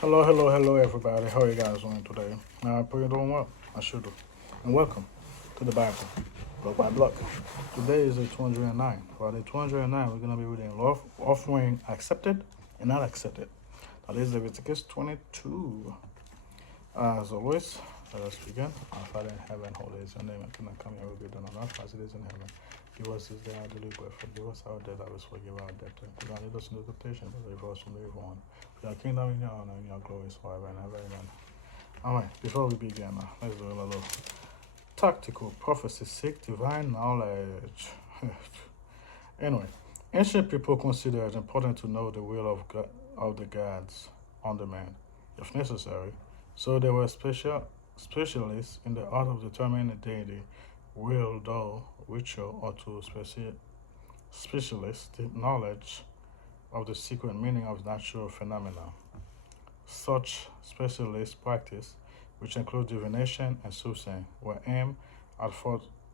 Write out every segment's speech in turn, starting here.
Hello, everybody. How are you guys doing today? I pray you're doing well. I should do. And welcome to the Bible, block by block. Today is the 209. For the 209, we're going to be reading love, offering accepted and not accepted. Now, this is Leviticus 22. As always, let us begin. Our Father in heaven, holy is your name. And cannot come here will be done on earth as it is in heaven. Give us this day our daily bread. Forgive us our debt, that we forgive our debtors. Do not lead us into temptation, but deliver us from the evil one. For your kingdom and your honor and your glory is forever and ever. Amen. Alright, before we begin, let's do a little tactical prophecy. Seek divine knowledge. Anyway, ancient people considered it important to know the will of God, of the gods on demand, if necessary. So they were specialists in the art of determining the deity will, though ritual, or to specialist knowledge of the secret meaning of natural phenomena. Such specialist practice, which include divination and soothsaying, were aimed at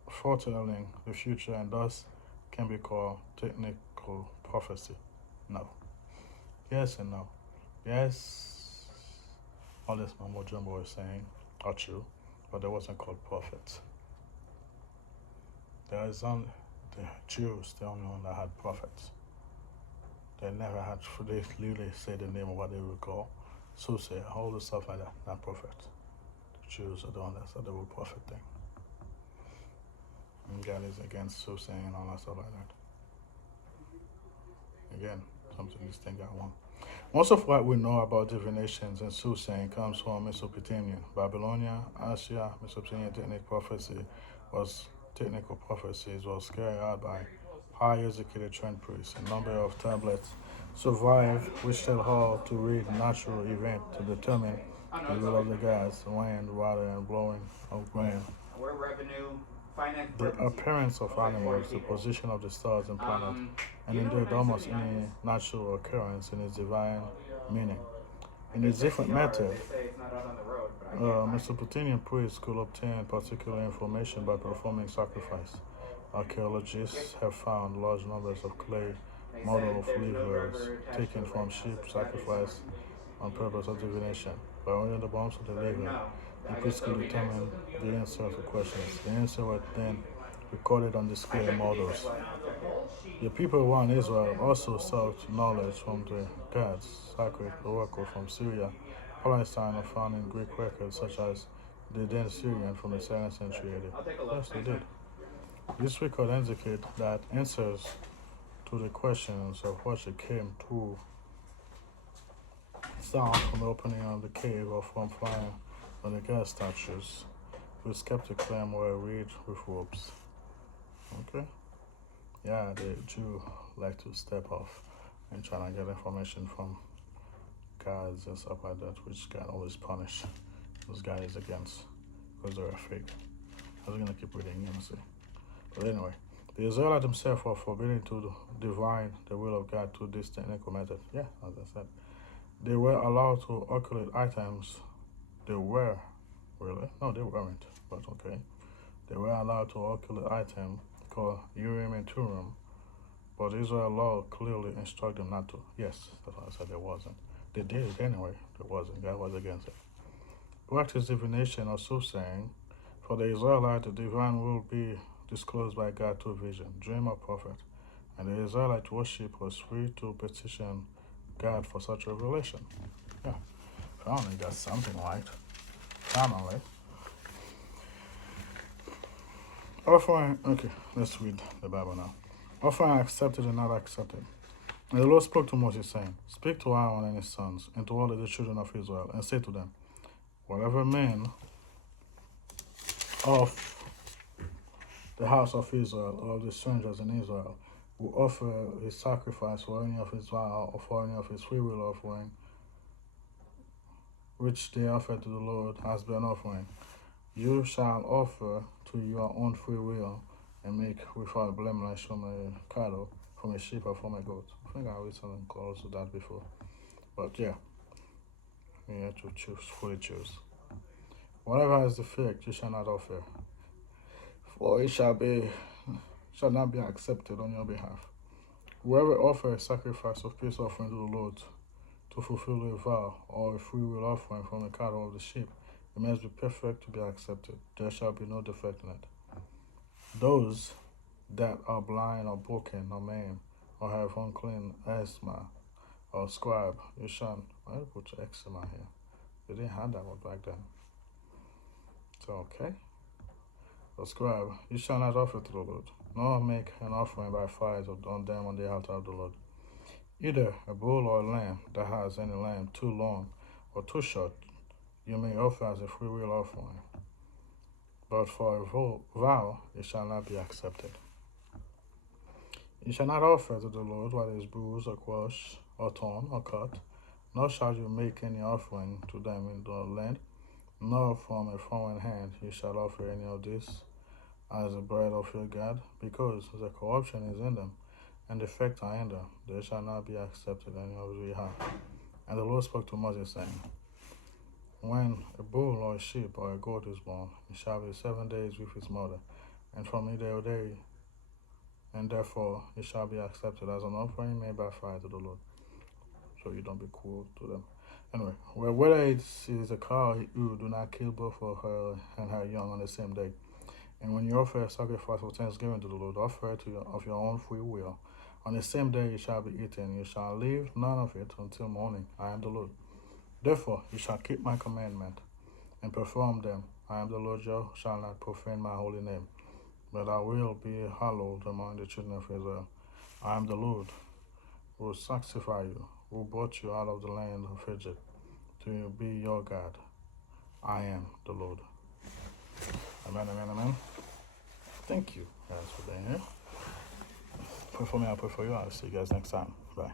foretelling the future and thus can be called technical prophecy. No. Yes and no. Yes, all this mumbo jumbo is saying are true, but they wasn't called prophets. There is only the Jews, the only one that had prophets. They never had, they literally say the name of what they would call soothsayer, all the stuff like that, not prophets. The Jews are the one that said the word prophet thing. And God is against soothsaying and all that stuff like that. Again, something this thing got wrong. Most of what we know about divinations and soothsaying comes from Mesopotamia, Babylonia, Asia. Mesopotamian technical prophecies was carried out by highly educated trained priests. A number of tablets survive which tell how to read natural event to determine the will of the gods, wind, water, and blowing of grain, the appearance of animals, the position of the stars and planets, and indeed almost any natural occurrence in its divine meaning. In a different method, Mesopotamian priests could obtain particular information by performing sacrifice. Archaeologists have found large numbers of clay model of livers taken from sheep sacrificed on purpose of divination. By reading the bones of the liver, the priest could determine the answer to questions. The answer was then recorded on display models. The people around Israel also sought knowledge from the gods, sacred oracle from Syria, Palestine, are found in Greek records such as the then Syrian from the 2nd century AD. Yes, they did. This record indicates that answers to the questions of worship came through sound from the opening of the cave or from flying on the god statues, which skeptics claim were read with ropes. Okay? Yeah, the Jew like to step off and try to get information from gods and stuff like that, which God always punish those guys against because they're fake. I was gonna keep reading, you know, see. But anyway, the Israelites themselves were forbidden to divine the will of God through this technical method. Yeah, as I said. They were allowed to occultate items. They were, really? No, they weren't, but okay. They were allowed to occultate items called Urim and Turim, but Israel law clearly instructed them not to. Yes, that's why I said there wasn't. They did it anyway. There wasn't. God was against it. Practice divination or soothsaying. For the Israelite, the divine will be disclosed by God through vision, dream, or prophet, and the Israelite worship was free to petition God for such revelation. Yeah, finally got something right. Finally. Offering, okay, let's read the Bible now. Offering accepted and not accepted. And the Lord spoke to Moses, saying, Speak to Aaron and his sons, and to all of the children of Israel, and say to them, Whatever man of the house of Israel, or of the strangers in Israel, who offer his sacrifice for any of his vow, or for any of his freewill offering, which they offer to the Lord as burnt offering, you shall offer to your own free will, and make without blemish from a cattle, from a sheep, or from a goat. I think I read something close to that before. But yeah, you have to fully choose. Whatever is defect, you shall not offer, for it shall not be accepted on your behalf. Whoever offers a sacrifice of peace offering to the Lord to fulfill a vow or a freewill offering from the cattle of the sheep. It must be perfect to be accepted. There shall be no defect in it. Those that are blind or broken or maimed or have unclean asthma or scribe, you shall. I put eczema here. They didn't have that one back then. So okay. A scribe, you shall not offer to the Lord, nor make an offering by fire on them on the altar of the Lord. Either a bull or a lamb that has any lamb too long or too short, you may offer as a freewill offering. But for a vow, it shall not be accepted. You shall not offer to the Lord what is bruised or crushed or torn or cut, nor shall you make any offering to them in the land, nor from a foreign hand you shall offer any of this as the bread of your God, because the corruption is in them, and the defects are in them. They shall not be accepted any of we have. And the Lord spoke to Moses, saying, when a bull or a sheep or a goat is born, it shall be 7 days with its mother, and from either day, and therefore it shall be accepted as an offering made by fire to the Lord. So you don't be cruel to them. Anyway, well, whether it is a cow, you do not kill both of her and her young on the same day. And when you offer a sacrifice of thanksgiving to the Lord, offer it of your own free will. On the same day it shall be eaten. You shall leave none of it until morning. I am the Lord. Therefore you shall keep my commandment and perform them. I am the Lord, you shall not profane my holy name, but I will be hallowed among the children of Israel. I am the Lord, who will sanctify you, who brought you out of the land of Egypt, to be your God. I am the Lord. Amen, amen, amen. Thank you guys for being here. Pray for me, I'll pray for you. I'll see you guys next time. Bye.